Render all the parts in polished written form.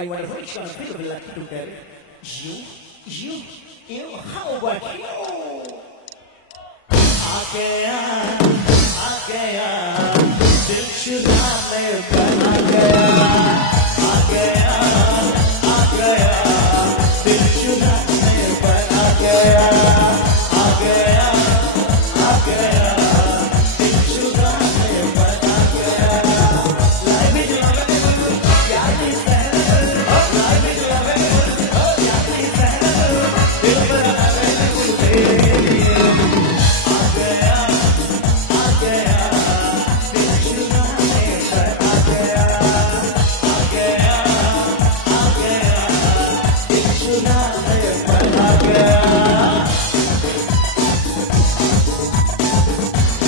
I wonder which gonna feel like to tell you, how about you? आ गया, दिल चुराने पर आ गया, दिल चुराने पर आ गया, दिल चुराने पर आ गया। Life is lovable, प्यार is lovable, life is lovable, प्यार is lovable, दिल पर lovable तेरे लिए आ गया, दिल चुराने पर आ गया, दिल चुराने पर आ गया।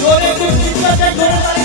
जोरे कुछ जितना तक जोर मारे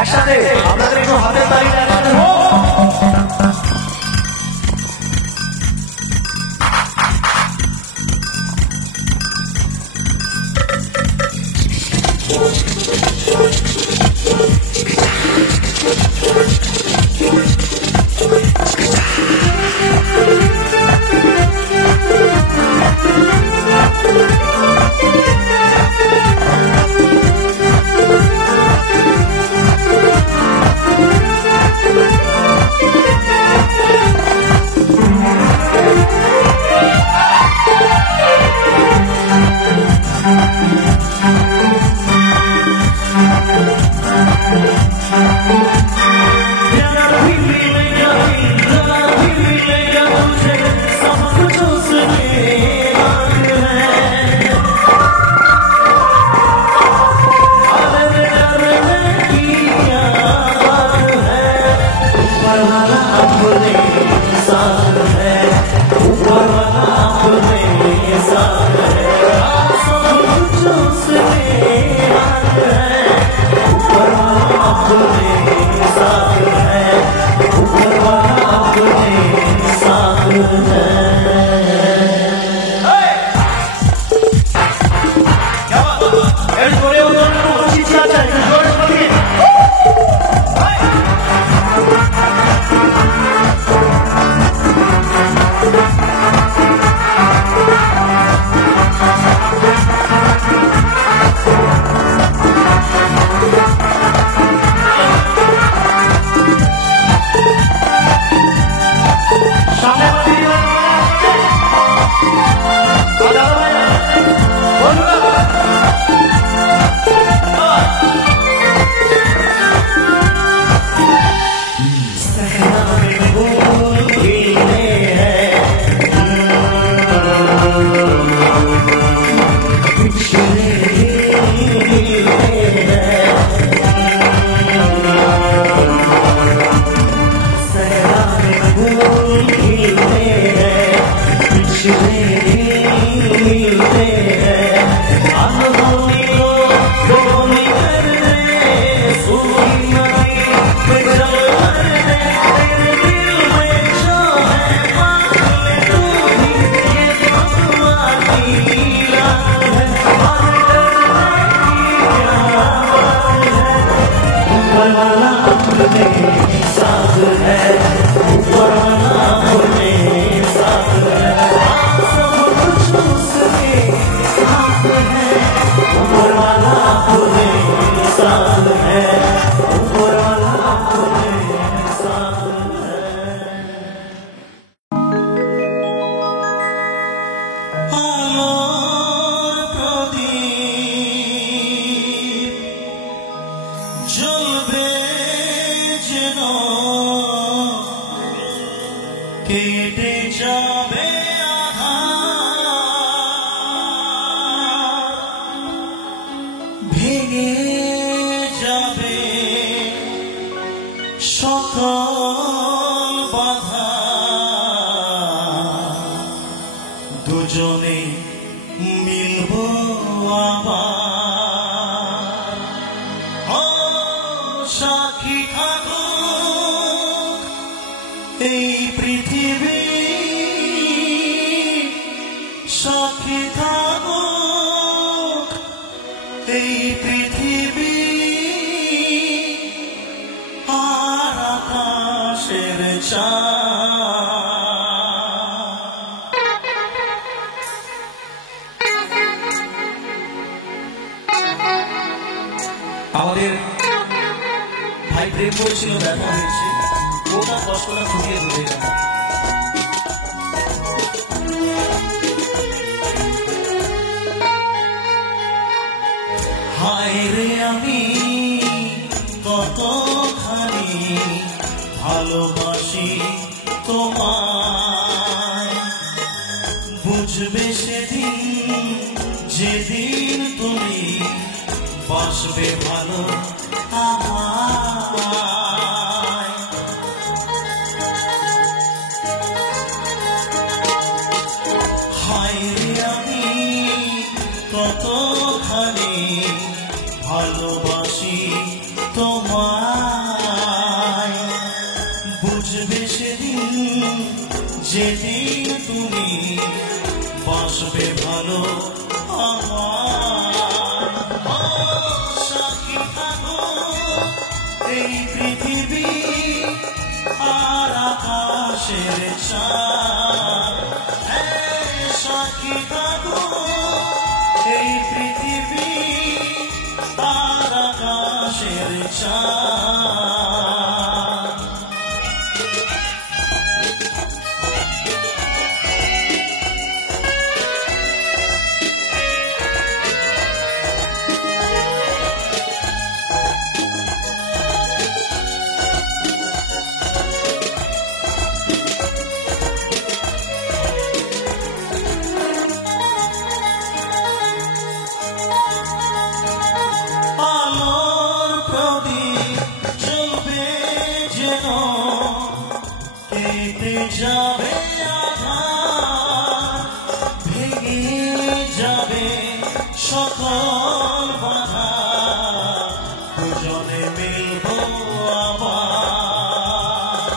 একসাথে আপনাদের একটু হাতের তালি একসাথে अपने हैं अनहोनी को होनी कर दे सूखी नदी पे चल कर दे तेरे दिल में जो है पागल तू भी ये तो तुम्हारी रात है और डरने की क्या बात है ऊपर वाला अपने साथ है ऊपर वाला अपने साथ है सब कुछ उसके हाथ है ऊपर वाला अपने साथ है ऊपर वाला अपने साथ है আলোর প্রদীপ জ্বলবে যেন কেটে যাবে আধার ভেঙে যাবে সকল বাধা দুজনে মিলব আবার ও সাক্ষী থাকুক এই পৃথিবী সাক্ষী থাকুক এই পৃথিবী আর আকাশের চাঁদ আমাদের ভাই প্রেম করেছিল দেখা হয়েছে ও তার কষ্টটা ফুটিয়ে তুলে গেল হায় রে আমি কতখানি ভালোবাসি তোমায় বুঝবে সেদিন যেদিন তুমি বাসবে ভালো আমায় হায় রে আমি কতখানি ভালোবাসি তোমায় বুঝবে সেদিন যেদিন তুমি বাসবে ভালো সাক্ষী থাকো এই পৃথিবী আর আকাশের চাঁদ সাক্ষী থাকো এই পৃথিবী আর আকাশের চাঁদ কেটে যাবে আধার ভেঙে যাবে সকল বাধা দুজনে মিলব আবার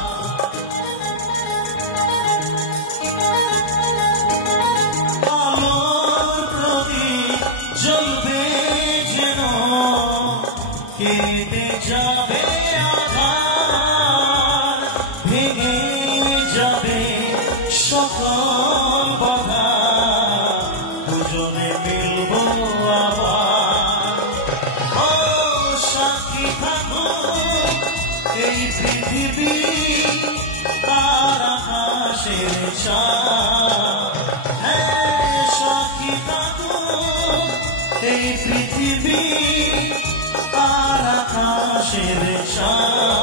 আলোর প্রদীপ জ্বলবে যেন কেটে যাবে আধার ভেঙে যাবে সকল বাধা দুজনে মিলব আবার ও সাক্ষী থাকো এই পৃথিবী আর আকাশের চাঁদ সাক্ষী থাকো এই পৃথিবী আর আকাশের চাঁদ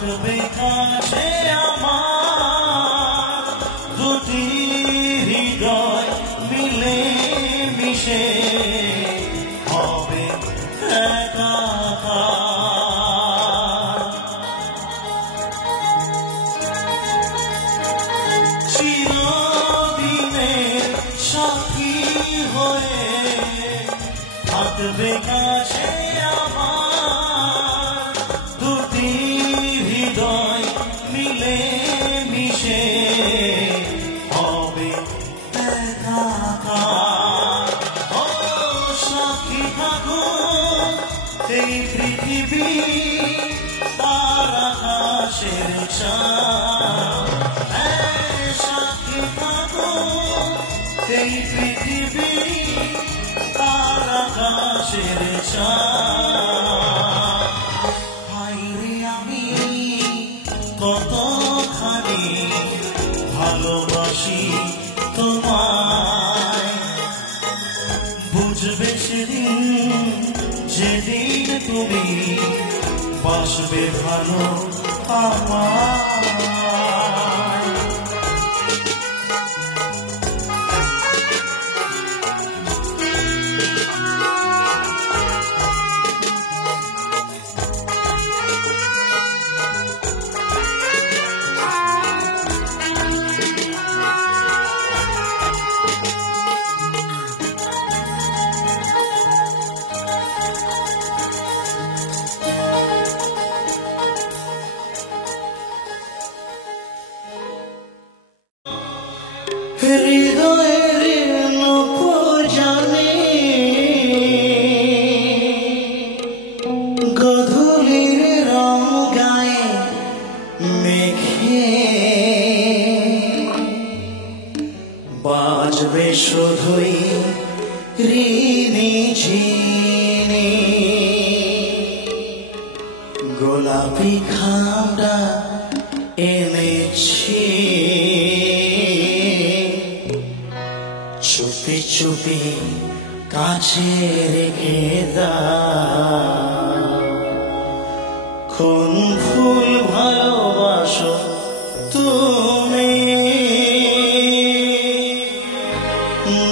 থাকবে কাছে আমার দুটি হৃদয় মিলে মিশে হবে একাকার। চিরদিনের সাথী হয়ে থাকবে কাছে আমার দুটি হৃদয় মিলে মিশে হবে একাকার। ও সাক্ষী থাকুক এই পৃথিবী আর আকাশের চাঁদ। সাক্ষী থাকুক এই পৃথিবী আর আকাশের চাঁদ। হায়রে আমি কতখানি ভালোবাসি তোমায়, বুঝবে সেদিন যেদিন তুমি বাসবে ভালো আমায়। হৃদয়ের নূপুর জানে গধূলির রং গায়ে মেঘে বাজবে শুধুই ঋণী ঝিনি গোলাপি খামটা এনেছি চুপি চুপি কাছে রেখে দাও। কোন ফুল ভালোবাসো তুমি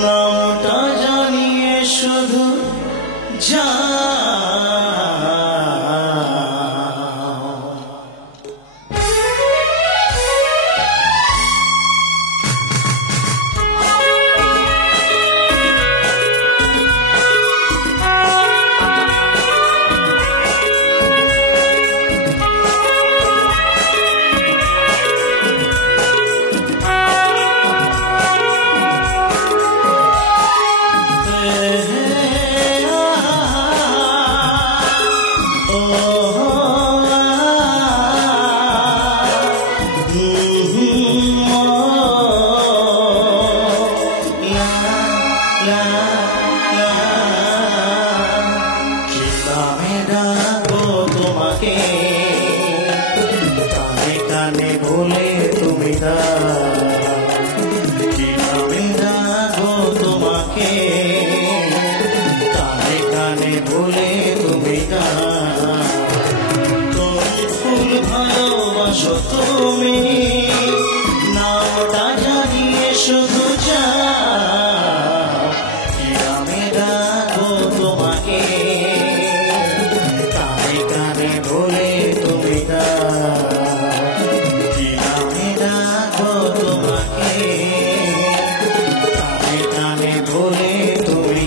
নামটা জানিয়ে শুধু যা। কানে কানে বলে তুমি কি নামে ডাকো তোমাকে, কানে কানে বলে তুমি কোন ফুল ভালোবাসো তুমি নামটা জানিয়ে শুধু যা। কি নামে ডাকো তোমাকে কানে কানে বলে তুমি কি নামে ডাকো তোমাকে কানে কানে বলে তুমি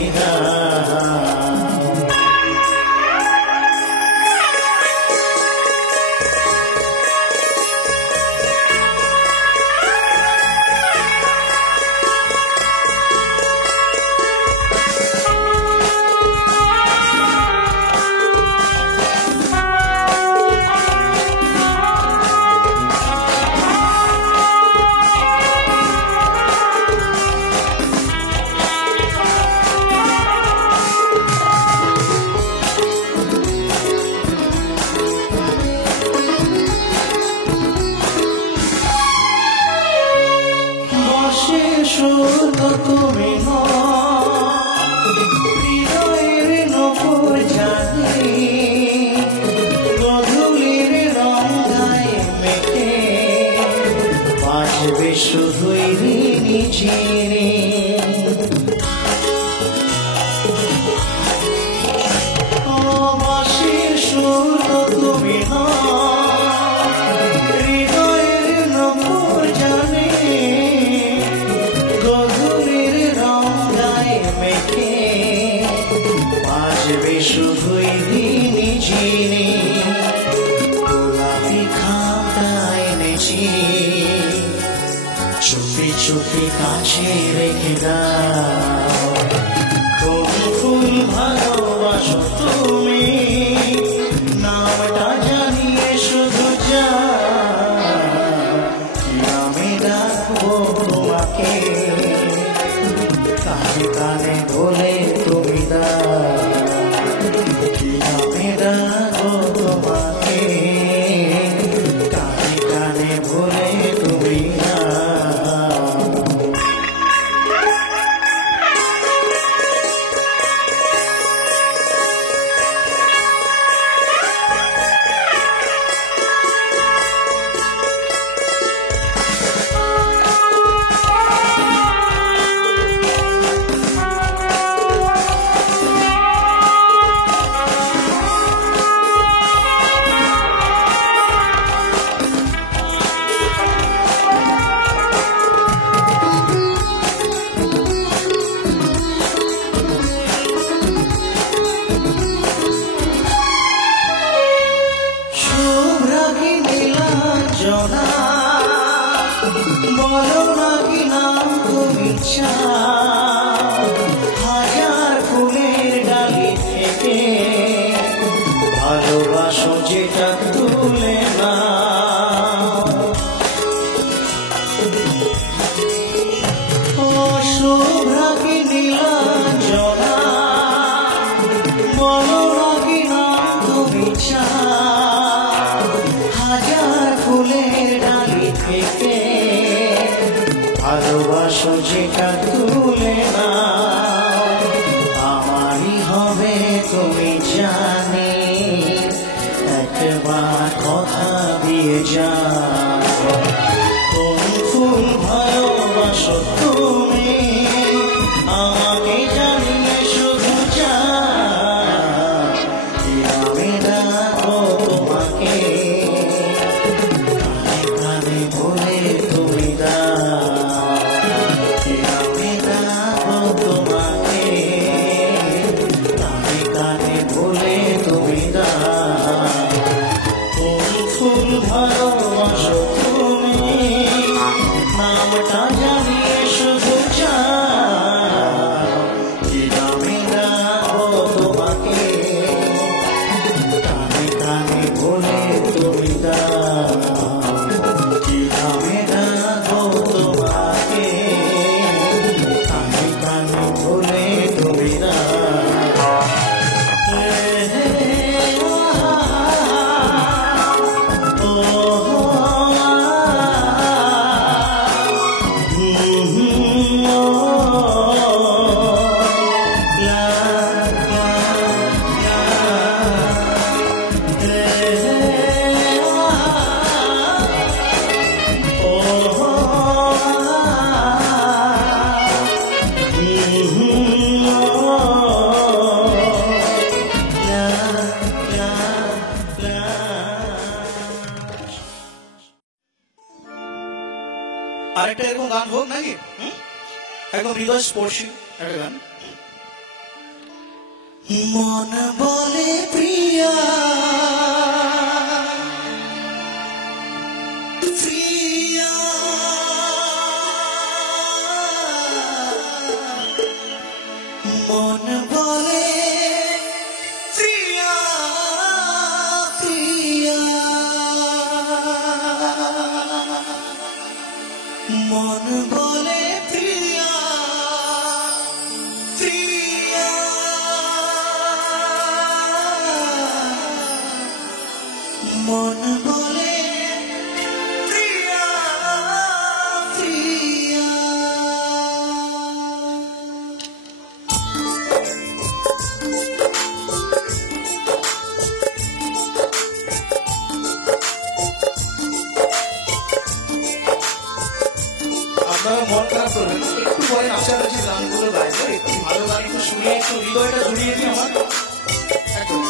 শুধুই ঋণী চিনি বাঁশির সুর তুমি হৃদয়ের নপুর জানে গধূলির রং গায়ে মেখে বাজবে শুধুই ঋণী চিনি গোলাপি খাতা এনেছি চুপি চুপি কাছে রেখে দাও কোন ফুল ভালোবাসো তুমি নামটা জানিয়ে শুধু যা আমি ডাকবো তোমাকে কানে কানে বলে তুমি দাও আমি ডাকবো তোমাকে কানে কানে বলে তুমি বলো না কি নাম তুমি হাজার ফুলের ডালি থেকে ভালোবাসো যেটা তুলে না ও শুভ্রাগী নীলাঞ্জনা বলো না কি নাম তুমি হাজার ফুলের ডালি থেকে ভালোবাসো যেটা তুলে না আমারই হবে তুমি জানি একবার কথা দিয়ে যাও কোন ফুল ভালোবাসো তুমি আমাকে জানিয়ে শুধু যাও আমি ডাকবো তোমাকে কানে কানে বলে তুমি দাও ভালোবাসো তুমি নামটা জানিয়ে শুধু যাও আমি ডাকবো তোমাকে কানে কানে বলে তুমি দাও আমি ডাকবো তোমাকে কানে কানে বলে তুমি দাও আরেকটা এরকম গান হোক নাকি একদম হৃদয় স্পর্শী একটা গান মন বলে প্রিয়া প্রিয়া মন বলে প্রিয়া প্রিয়া মন বলে প্রিয়া প্রিয়া মন বলে প্রিয়া প্রিয়া খারাপ করবে না, একটু পরে নাচানাচি গানগুলো গাইবো, একটু ভালো গান একটু শুনিয়ে একটু হৃদয়টা জুড়িয়ে দিই আমার। একদম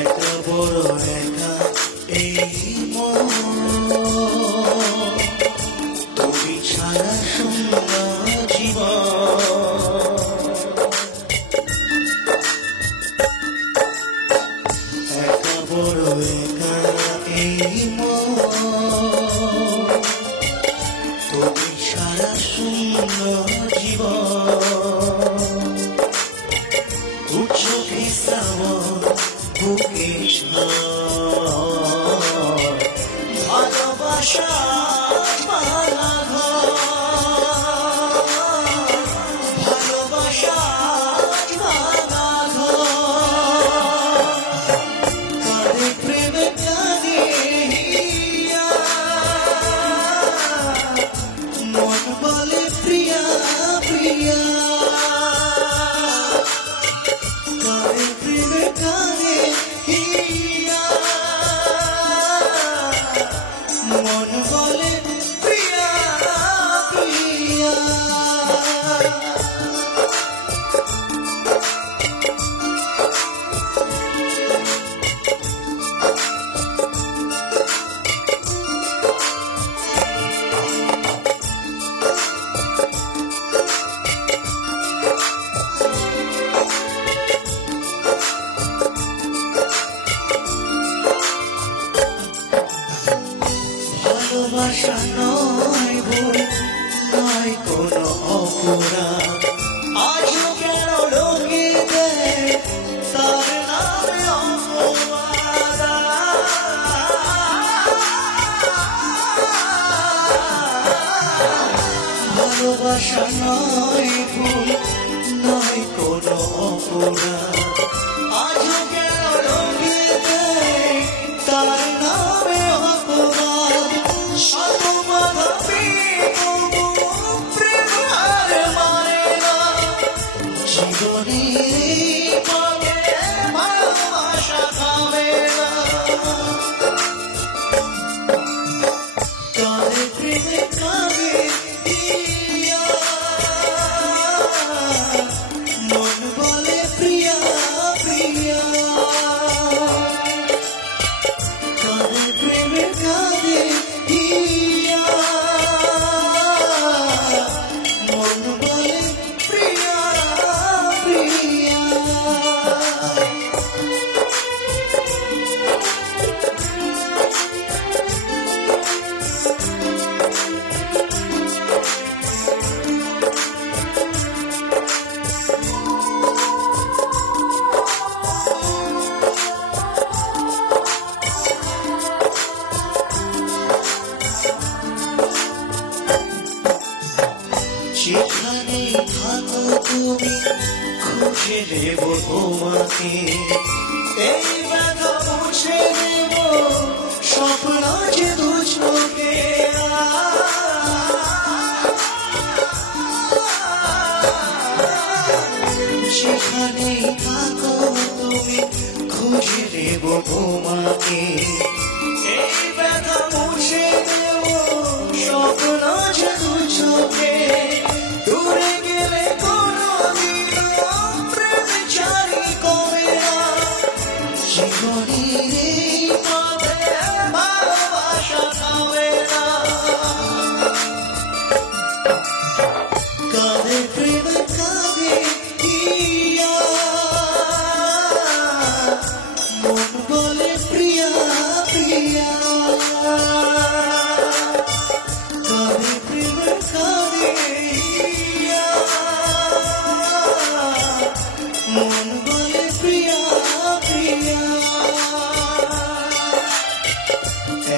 একা বড় একা এই মন, তুমি ছাড়া শূন্য জীবন। একা বড় একা এই মন, তুমি ছাড়া শূন্য জীবন। উচ্চ শ্রাবণ বুকে ভালোবাসা মালা ঘর, ভালোবাসা মালা ঘর, কাঁদে প্রেমে কাঁদে হিয়া, মন বলে প্রিয়া প্রিয়া, কাঁদে প্রেমে কাঁদে হিয়া, মন বলে প্রিয়া প্রিয়া। ভালোবাসা নয় ভুল, নয় কোনো অপরাধ, আজও কেন লোকে দেয় তার নামে অপবাদ। ভালোবাসা নয় ভুল, নয় কোনো অপরাধ, আজও কেন লোকে দেয় তার নামে অপবাদ। শত বাধা পেয়ে তবু প্রেম হার মানে না, জীবনে পাবে ভালোবাসা থামে না। কাঁদে প্রেমে কাঁদে হিয়া, মন বলে প্রিয়া প্রিয়া, কাঁদে প্রেমে কাঁদে হিয়া, মন বলে প্রিয়া প্রিয়া। যেখানেই থাকো তুমি খুঁজে নেব তোমাকে, এই ব্যথা মুছে নেব স্বপ্ন যে দু চোখে। যেখানেই থাকো তুমি খুঁজে নেব তোমাকে, এই ব্যথা মুছে নেব স্বপ্ন যে দু চোখে। দূরে গেলে কোনদিন প্রেম জানি কমে না, জীবনের এই পথে ভালোবাসা থামে না। কাঁদে প্রেম কাঁদে হিয়া, মন বলে প্রিয়া প্রিয়া, কাঁদে প্রেম কাঁদে হিয়া, মন বলে প্রিয়া প্রিয়া।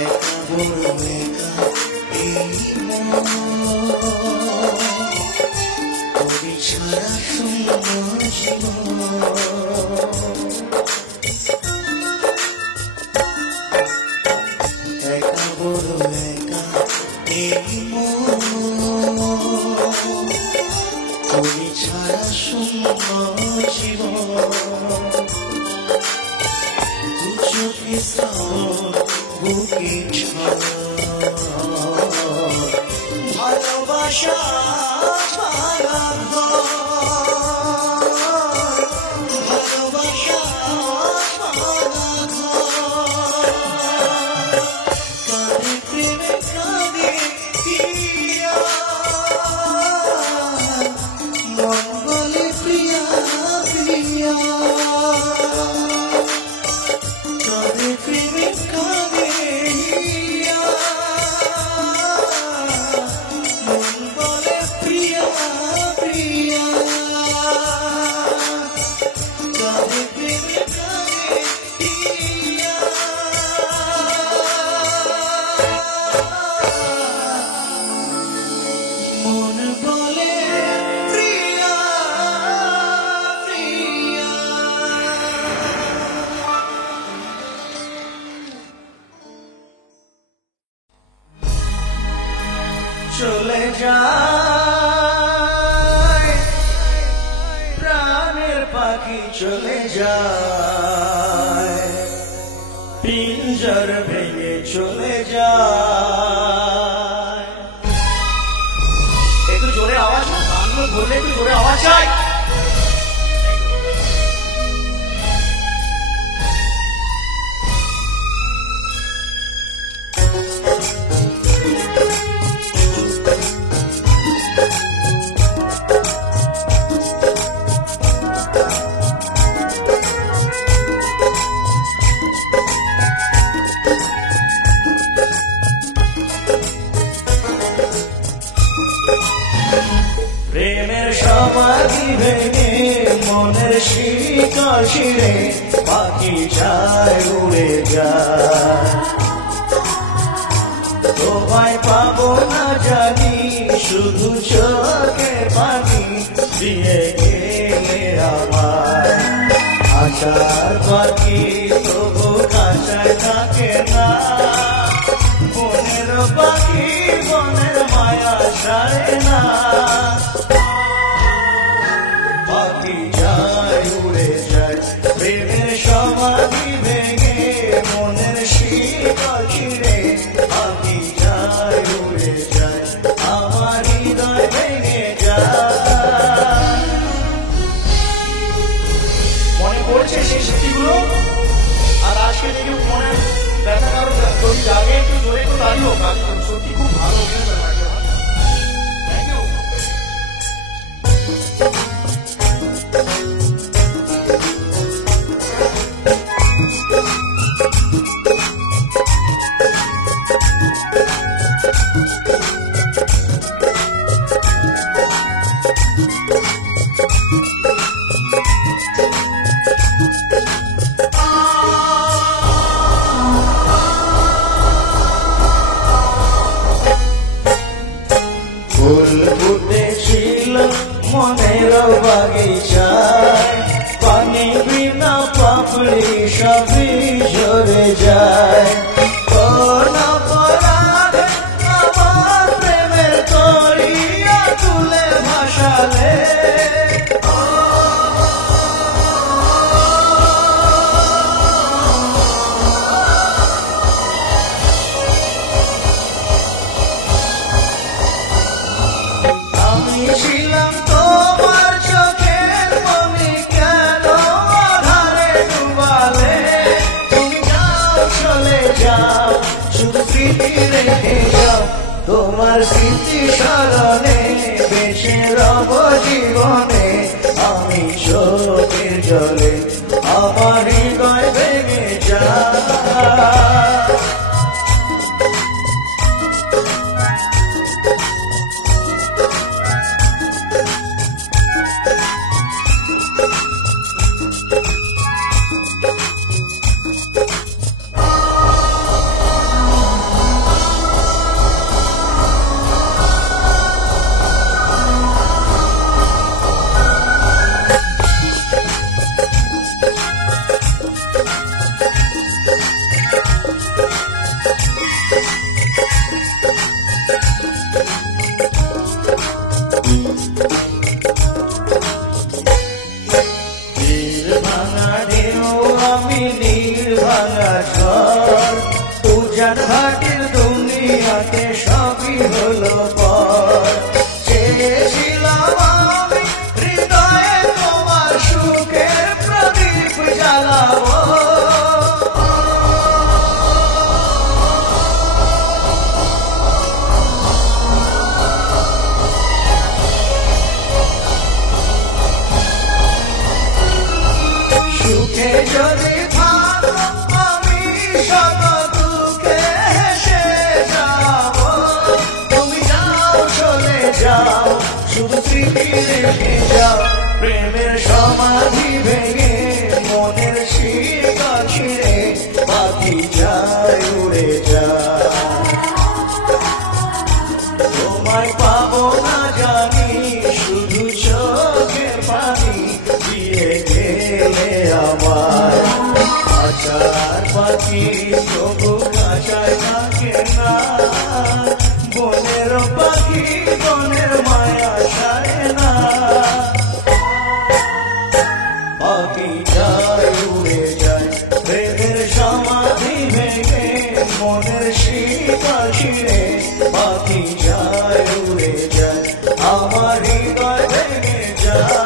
একা বড় একা এই মন, তুমি ছাড়া শূন্য জীবন। একা বড় একা এই মন, তুমি ছাড়া শূন্য জীবন। দু চোখে শ্রাবণ বুকে ভালোবাসা ভালোবাসা কাঁদে প্রেমে কাঁদে প্রিয়া মন বলে প্রিয়া প্রিয়া কাঁদে প্রেমে কাঁদে প্রিয়া মন বলে প্রিয়া প্রিয়া কাঁদে প্রেমে কাঁদে প্রিয়া মন বলে প্রিয়া প্রিয়া চলে যায় প্রাণের পাখি চলে যায় পিঞ্জর ভেঙে চলে যায় একটু জোরে আওয়াজ না গানগুলো বললে একটু জোরে আওয়াজ চাই প্রেমের সমাধি ভেঙে মনের শিকল ছিঁড়ে পাখি যায় উড়ে যায় তোমায় পাবো না জানি শুধু চোখে পানি দিয়ে গেলে আমার আশার পাখি তবু কাঁচায় থাকে না মনের পাখি মনের মায়া ছাড়ে না পাখি যায় উড়ে যায় প্রেমের সমাধি ভেঙে মনের শিকল ছিঁড়ে পাখি যায় উড়ে যায় আমার হৃদয় ভেঙে যায় মনে পড়ছে সেই স্মৃতিগুলো আর আজকে থেকে মনে দেখা কারো যদি জাগে একটু জোরে একটু দাঁড়িয়েও কাজ সত্যি খুব ভালো থ্যাংক ইউ ফুল ফুটেছিল মনের বাগিচায় পানি বিনা পাপড়ি সবই ঝরে যায় কোন অপরাধ আমার প্রেমের তরিয়া তুলে ভাসালে আমি ছিলাম তোমার চোখের মনি কেন আধারে ডুবালে তুমি যাও চলে যাও শুধু স্মৃতি রেখে যাও তোমার স্মৃতি স্মরণে বেঁচে রব জীবনে আমি চোখের জলে আমার হৃদয় ভেঙে যায় সুখে যদি থাকো আমি সব দুঃখে হেসে যাব। তুমি যাও চলে যাও শুধু স্মৃতি রেখে যাও। প্রেমের সমাধি ভেঙে মনের শিকা ছিঁড়ে পাখি যায় উড়ে যায়। তোমায় পাবো না জানি শুধু চোখের পানি দিয়ে গেলে আমার। আচার পাখি তবু কাঁচায় থাকে না, বনের পাখি বনের মায়া সারে না। পাখি যায় উড়ে যায় প্রেমের সমাধি ভেঙে মনের শিকা ছিঁড়ে পাখি যায় উড়ে যায় আমার হৃদয় ভেঙে যায়।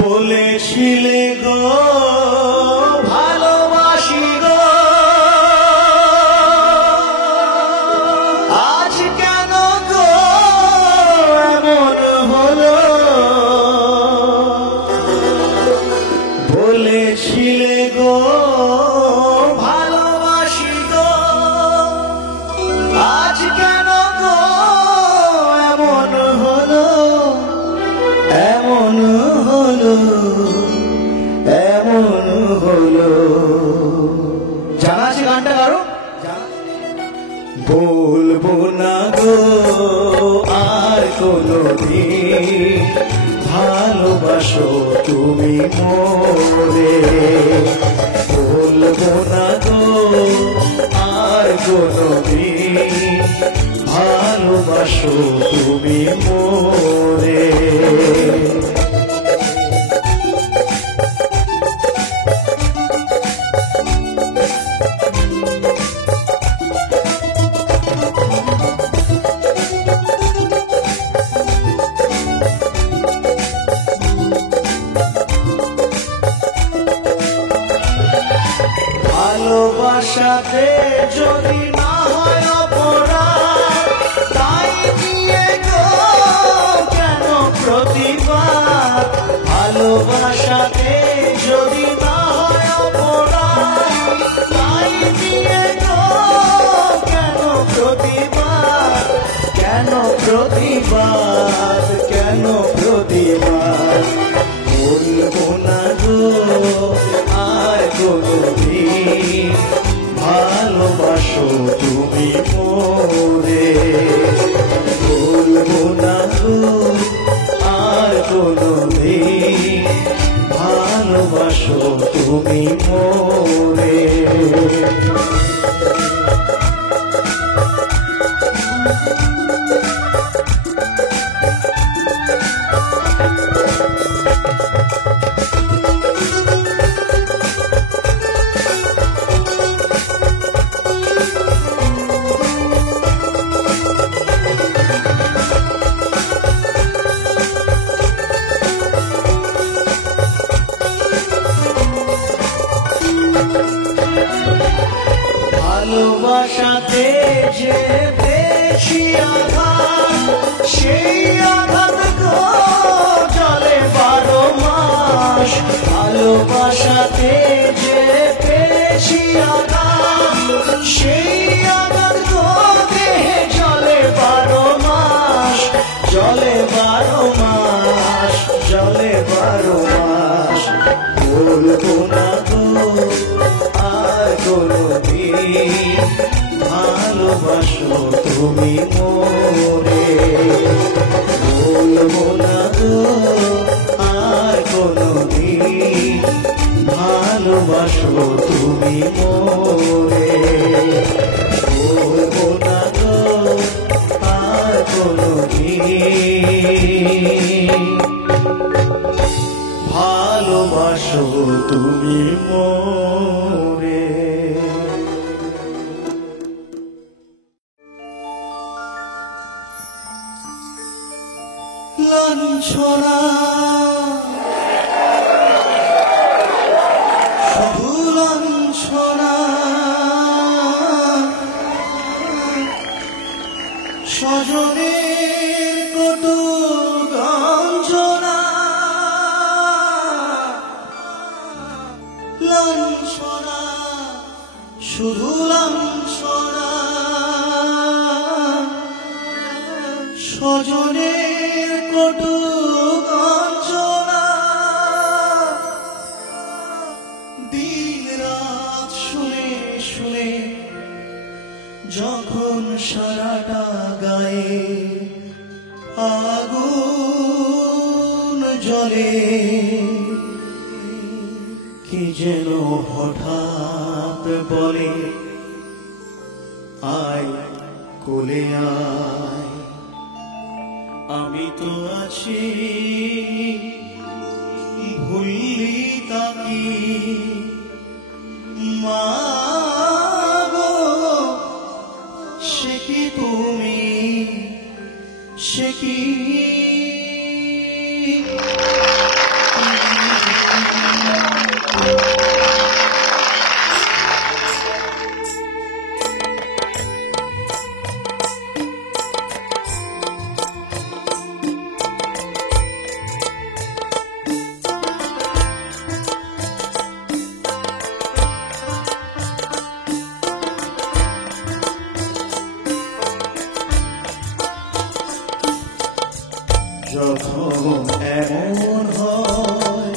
বলেছিলে গো ভালোবাসি গো, আজ কেন গো এমন হলো। বলেছিলে গো ভালোবাসি গো, আজ কেন গো এমন হলো। এমন হলো এমন হলো। জানা আছে গানটা কারো? বলবো না গো আর কোনদিন ভালোবাসো তুমি মোরে। বলবো না গো আর কোনদিন ভালোবাসো তুমি মোরে। ভালোবাসাতে যদি না হয় অপরাধ, তাই দিয়ে গো কেন প্রতিবাদ। ভালোবাসাতে যদি না হয় অপরাধ, তাই দিয়ে গো কেন প্রতিবাদ। কেন প্রতিবাদ কেন প্রতিবাদ। বলবো না গো আর কোনদিন ভালোবাসো তুমি মোরে। বলবো না গো আর কোনদিন ভালোবাসো তুমি মোরে। ভালোবাসাতে যে বেশি আঘাত, সেই আঘাত গো চলে 12 মাস। ভালোবাসাতে যে বেশি আঘাত, সেই আঘাত গো দেহে চলে 12 মাস। চলে 12 মাস চলে 12 মাস। বলবো না গো আর কোনদিন ভালোবাসো তুমি মোরে। বলবো না গো আর কোনদিন ভালোবাসো তুমি মোরে। বলবো না গো আর কোনদিন ভালোবাসো তুমি মোরে। লাঞ্ছনা শুধু লাঞ্ছনা স্বজনের কটু গঞ্জনা দিন রাত শুনে শুনে যখন সারাটা গায়ে আগুন জ্বলে কি যেন হঠাৎ বলে আয় কোলে আয় আমি তো আছি ভুললি তাকি মা গো সে কি তুমি সে কি যখন এমন হয়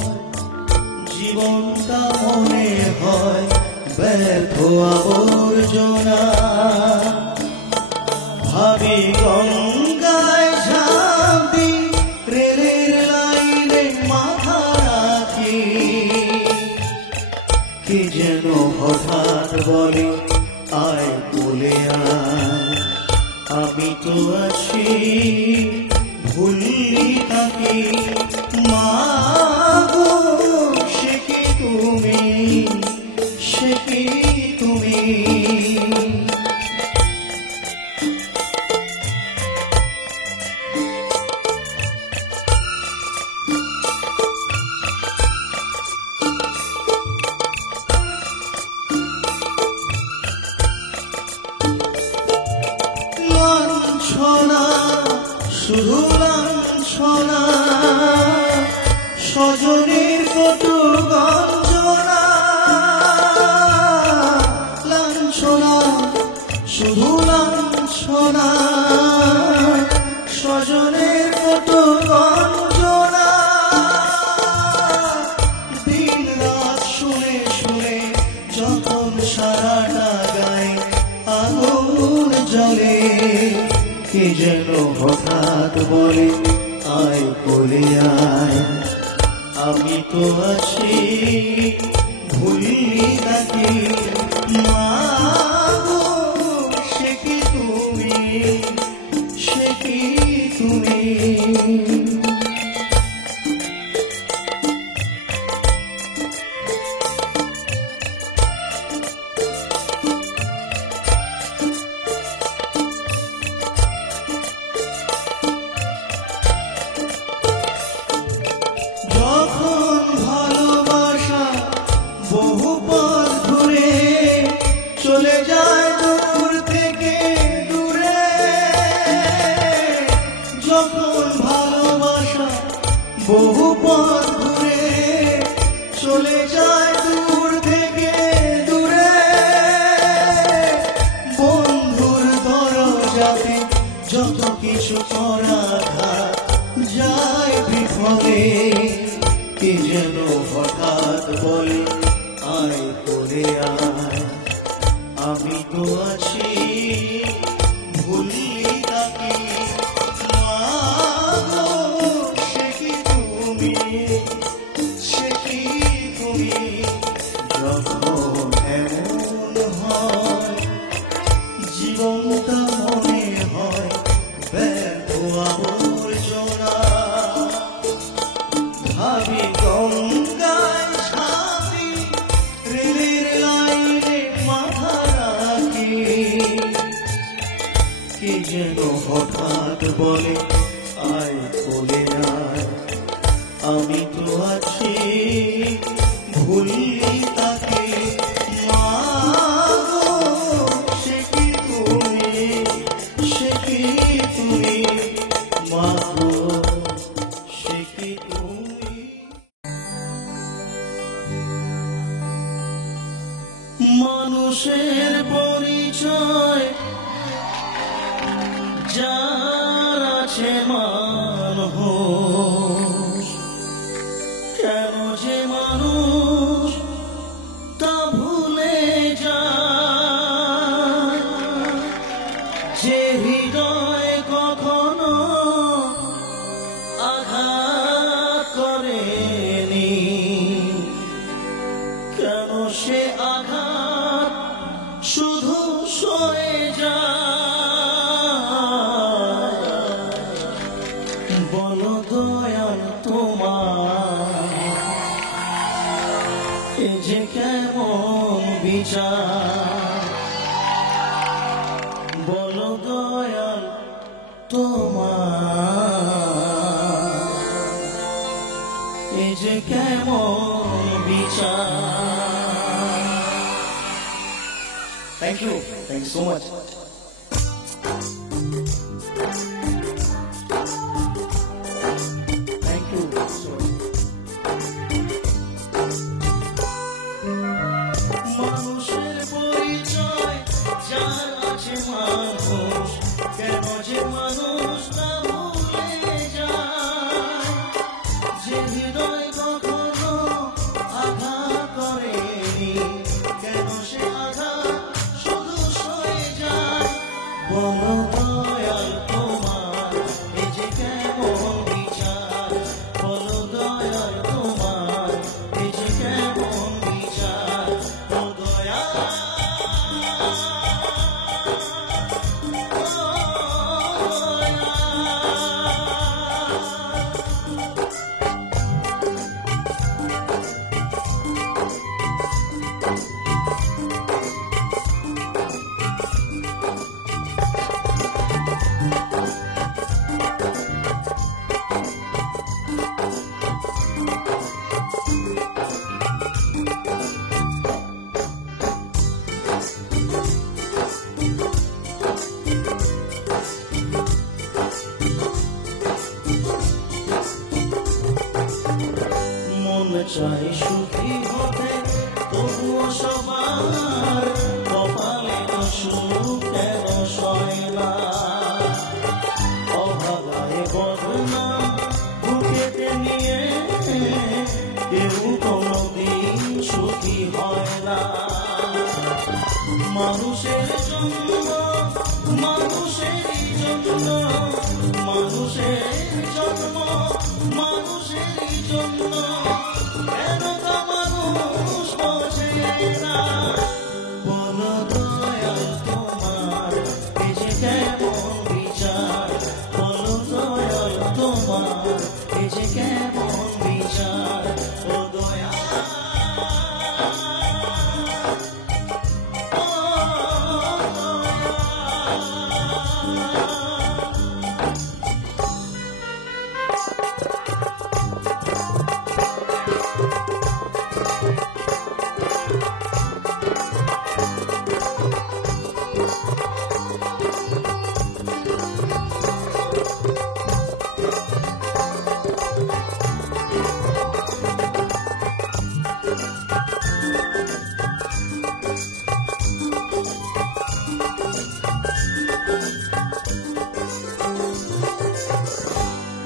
জীবনটা মনে হয় ব্যর্থ আবর্জনা ভাবি গঙ্গায় ঝাঁপ দি রেলের লাইনে মাথা রাখি কি যেন হঠাৎ বলে আয় কোলে আয় আমি তো আছি ভুললি তাকি মা গো সে কি তুমি সে কি তুমি লাঞ্ছনা শুধু লাঞ্ছনা স্বজনের কটু গঞ্জনা লাঞ্ছনা শুধু লাঞ্ছনা স্বজনের কটু গঞ্জনা দিন রাত শুনে শুনে যখন সারাটা গায়ে আগুন জ্বলে কি যেন হঠাৎ বলে আয় কোলে আয় আমি তো আছি ভুললি তাকি মা গো সে কি তুমি সে কি তুমি বহু পথ ঘুরে চলে যায় দূর থেকে দূরে যখন ভালোবাসা বহু পথ ঘুরে চলে যায় দূর থেকে দূরে বন্ধুর দরজাতে যত কিছু করা যায় বিফলে কি যেন হঠাৎ বলে আয় কোলে আয় আমি তো আছি ভুললি তাকি মা গো সে কি তুমি সে কি তুমি যখন এমন হয় জীবনটা মনে হয় ব্যর্থ আবর্জনা ভাবি গঙ্গায় ঝাঁপি রেলের লাইনে মাথা রাখি কি যেন হঠাৎ বলে আয় কোলে আয় আমি তো আছি ভুললি তাকি মা গো সে কি তুমি সে কি তুমি মা গো সে কি তুমি মানুষের পরিচয় যার আছে মানুষ, কেন যে মানুষ তা ভুলে যায়, যে হৃদয় কখনো আঘাত করেনি, কেন সে আঘাত শুধু সয়ে যায়। বলো দয়াল তোমার এ যে কেমন বিচার, বলো দয়াল তোমার এ যে কেমন বিচার। Thank you so much. Thank you so much. মানুষের পরিচয় যার আছে মানুষ, কেন যে মানুষ তা ভুলে যায়, যে হৃদয় কখনো আঘাত করেনি, কেন সে আঘাত শুধু সয়ে যায়। বলো দয়াল তোমার এ যে কেমন বিচার, বলো দয়াল তোমার এ যে কেমন বিচার। ও দয়াল, ও দয়াল। মন চাই সুখী হতে, তবুও সবার কপালে তো সুখ কেন সয় না। অভাগায় বদনাম বুকেতে নিয়ে কেউ কোনদিন সুখী হয় না। মানুষের জন্য, মানুষেরই জন্য, মানুষের জন্ম, মানুষেরই জন্য, কেন তা মানুষ বোঝে না। বলো দয়াল তোমার এ যে কেমন বিচার, বলো দয়াল তোমার এ যে কেমন বিচার। ও দয়াল, ও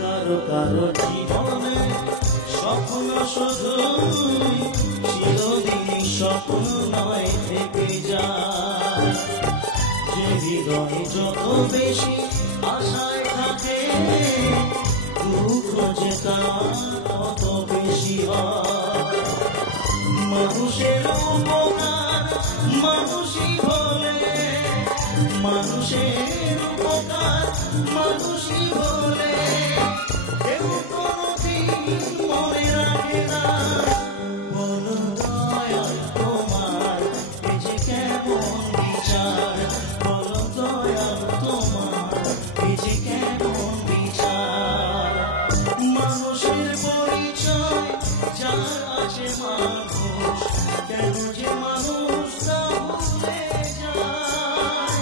কারো কারো জীবনে স্বপ্ন শুধু চিরদিনই স্বপ্ন নয় থেকে যায়, যে হৃদয় যত বেশি আশায় থাকে, দুঃখ যে তার তত বেশি হয়। মানুষের উপকার মানুষই বলে, মানুষের উপকার মানুষই বলে, কেউ কোনদিন মনে রাখে না। বলো দয়াল তোমার এ যে কেমন বিচার, বলো দয়াল তোমার এ যে কেমন বিচার। মানুষের পরিচয় যার আছে মানুষ, কেন যে মানুষ তা ভুলে যায়,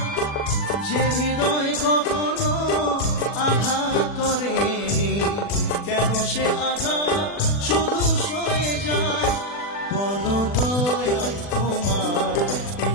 যে হৃদয় কখনো আঘাত করেনি, কেন সে আঘাত শুধু সয়ে যায়। বলো দয়াল তোমার এ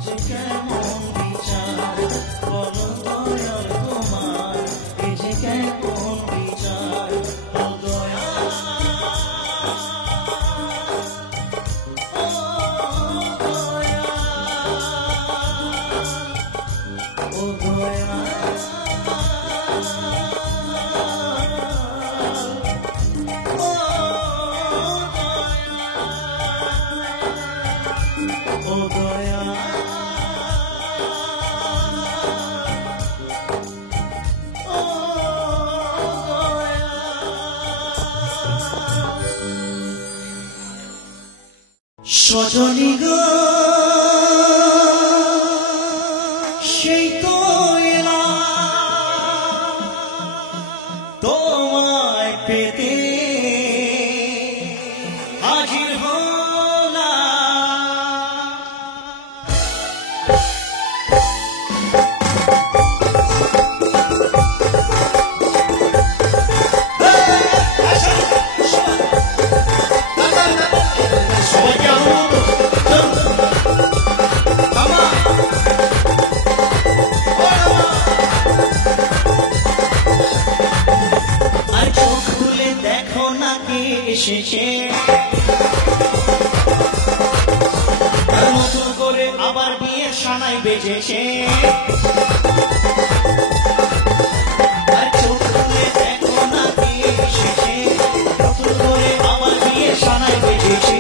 সজনী গো সেই তো এলাম তোমায় পেতে হাজির এসেছে নতুন করে আবার বিয়ের সানাই বেজেছে আর চোখ খুলে দেখো না কে এসেছে নতুন করে আবার বিয়ের সানাই বেজেছে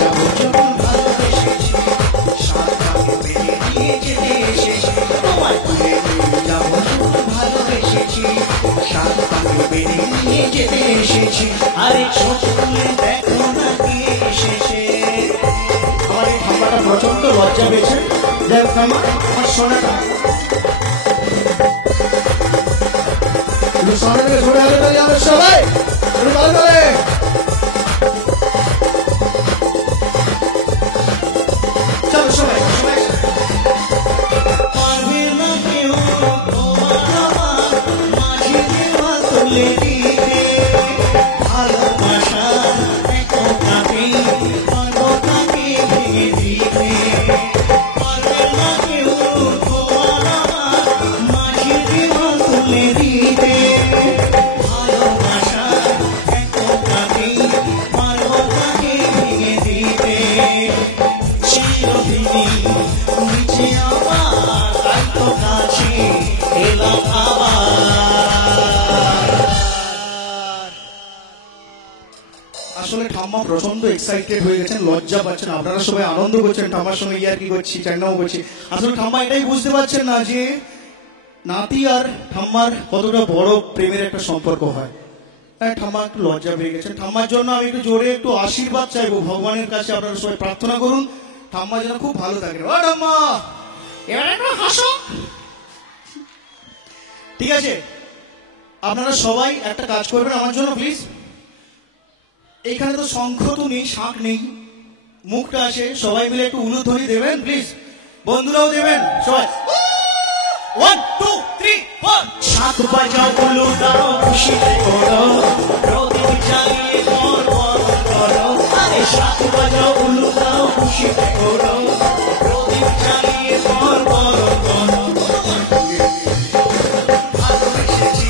যাবো যখন ভালোবেসেছি সাতটাকে বেরিয়ে নিয়ে যেতে এসেছি তোমায় তুলে নিয়ে যাবো যখন ভালোবেসেছি সাতটাকে বেরিয়ে নিয়ে যেতে এসেছি আরে চোখ খুলে দেখো না কে এসেছে আমার এই ঠাম্মাটা প্রচন্ড লজ্জা পেয়েছে দেখ ঠাম্মা আমার সোনাটা তুমি সামনে থেকে সরে আসবে আমাদের সবাই তুমি ভালো করে চলো সবাই সবাই পারবে না কেউ তোমার আমার মাঝে দেওয়া তুলে দিতে ভালোবাসা এত কাপে পার্বতাকে ভেঙে দিতে পারবে না কেউ তোমার আমার মাঝে দেওয়া তুলে দিতে ভালোবাসা এত কাপে পার্বতাকে ভেঙে দিতে চিরদিনই নিচে আমার তাই তো কাছে এলাম আসলে ঠাম্মা প্রচন্ড এক্সাইটেড হয়ে গেছেন লজ্জা পাচ্ছেন আপনারা সবাই আনন্দ করছেন ঠাম্মার সঙ্গে ইয়ার্কি করছি চাইনাও করছি আসলে ঠাম্মা এটাই বুঝতে পারছেন না যে নাতি আর ঠাম্মার কতটা বড় প্রেমের একটা সম্পর্ক হয় ঠাম্মা একটু লজ্জা পেয়ে গেছেন ঠাম্মার জন্য আমি একটু জোরে একটু আশীর্বাদ চাইবো ভগবানের কাছে আপনারা সবাই প্রার্থনা করুন ঠাম্মা যেন খুব ভালো থাকে ও ঠাম্মা এবার একটু হাসো ঠিক আছে আপনারা সবাই একটা কাজ করবেন আমার জন্য প্লিজ এইখানে তো শঙ্খ তো নেই শাঁখ নেই মুখটা আছে সবাই মিলে একটু উলুধ্বনি দেবেন প্লিজ বন্ধুরাও দেবেন সবাই 1 2 3 4 শাঁখ বাজাও উলু দাও খুশিতে করো প্রদীপ জ্বালিয়ে বরণ করো আরে শাঁখ বাজাও উলু দাও খুশিতে করো প্রদীপ জ্বালিয়ে বরণ করো ভালোবেসেছি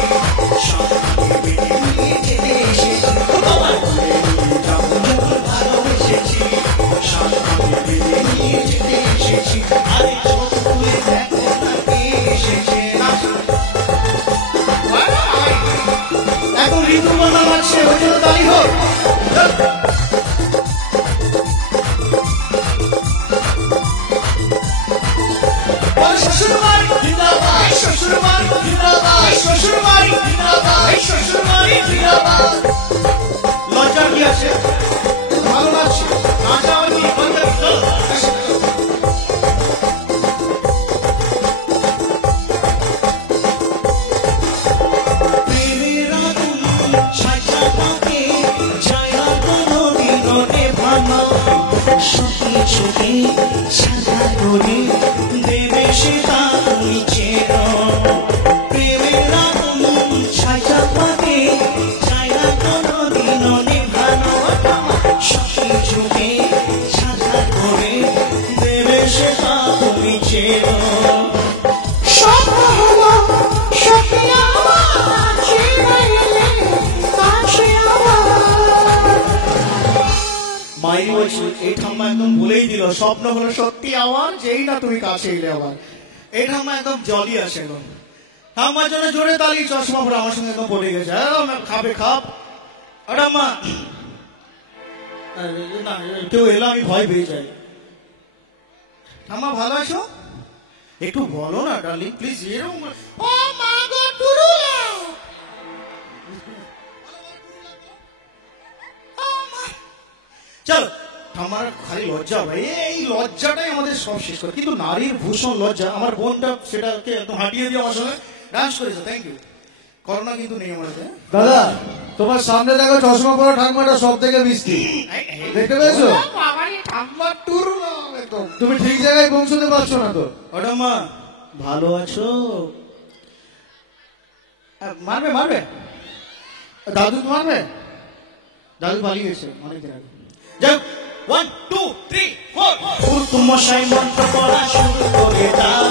সঙ্গে বেরিয়ে নিয়ে যেতে এসেছি তোমার ভালোবেসেছি সঙ্গে বেরিয়ে নিয়ে যেতে এসেছি আরে চোখ খুলে দেখো না কে এসেছে এখন ঋতুপর্ণা বাজছে ওই জন্য তালি হোক শ্বশুরবাড়ি জিন্দাবাদ শ্বশুরবাড়ি জিন্দাবাদ শ্বশুরবাড়ি জিন্দাবাদ শ্বশুরবাড়ি জিন্দাবাদ লজ্জা কি আছে ভালো লাগছে নাচা আর কি লজ্জা প্রেমের আগুন ছাইটা পাকে ছায়া কোনো দিনতে ভালো সখী চোখে সাদা করে দেবে সে তুমি চেনো প্রেমের আগুন ছাইটা পাকে ছায়া কোনো দিনতে ভালো সখী চোখে সাদা করে দেবে সে তুমি চেনো স্বপ্ন হলো সত্যি আমার ছেড়ে গেলে কাছে আমার মাইরি বলছি এই ঠাম্মা একদম বলেই দিল স্বপ্ন হলো সত্যি আমার যেই না তুমি কাছে এলে আবার এই ঠাম্মা একদম জলই আসে এখন ঠাম্মার জন্য জোরে তালি চশমা পরে আমার সঙ্গে একদম পড়ে গেছে খাবে খাপ ঠাম্মা না কেউ এলো আমি ভয় পেয়ে যাই ঠাম্মা ভালো আছো একটু বলো না ডার্লিং প্লিজ এরকম ও মা গো টুরুলা চলো আমার খালি লজ্জা ভাই, এই লজ্জাটাই আমাদের সব শেষ করে। কিন্তু নারীর ভূষণ লজ্জা, আমার বোনটা সেটাকে একদম হাঁটিয়ে দিয়ে আমার সঙ্গে ডান্স করেছে। Thank you. করোনা কিন্তু নেই আমার হাতে। দাদা তোমার সামনে দেখো চশমা পরা ঠাকুমাটা সব থেকে মিষ্টি, দেখতে পেয়েছো? তুমি ঠিক জায়গায় পৌঁছতে পারছো না তো। ওটা মা ভালো আছো? মারবে মারবে, দাদু মারবে, দাদু পালিয়ে গেছে অনেকদিন আগে। যাক 1 2 3 4 মশাই মন্ত্র পড়া শুরু করে দাও,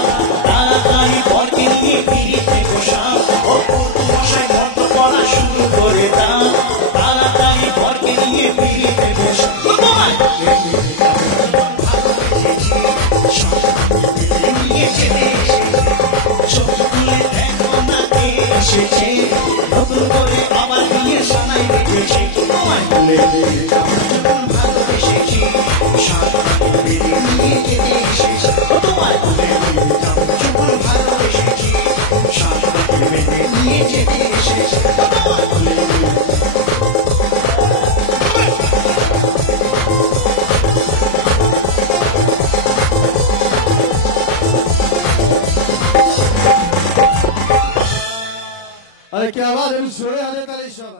তাড়াতাড়ি বরকে নিয়ে ফিরিতে বসাও। মশাই মন্ত্র পড়া শুরু করে দাও, তাড়াতাড়ি বরকে নিয়ে ফিরিতে বসাও। এসেছে নতুন করে আবার বিয়ে সানাই রেখেছে, তোমায় বলে ভালোবেসেছি, নিয়ে যেতে এসেছি, তোমায় বলে ভালোবেসেছি, নিয়ে যেতে এসেছি, তোমায় বলে। अरे क्या बात है, जोड़े आने ताली सब।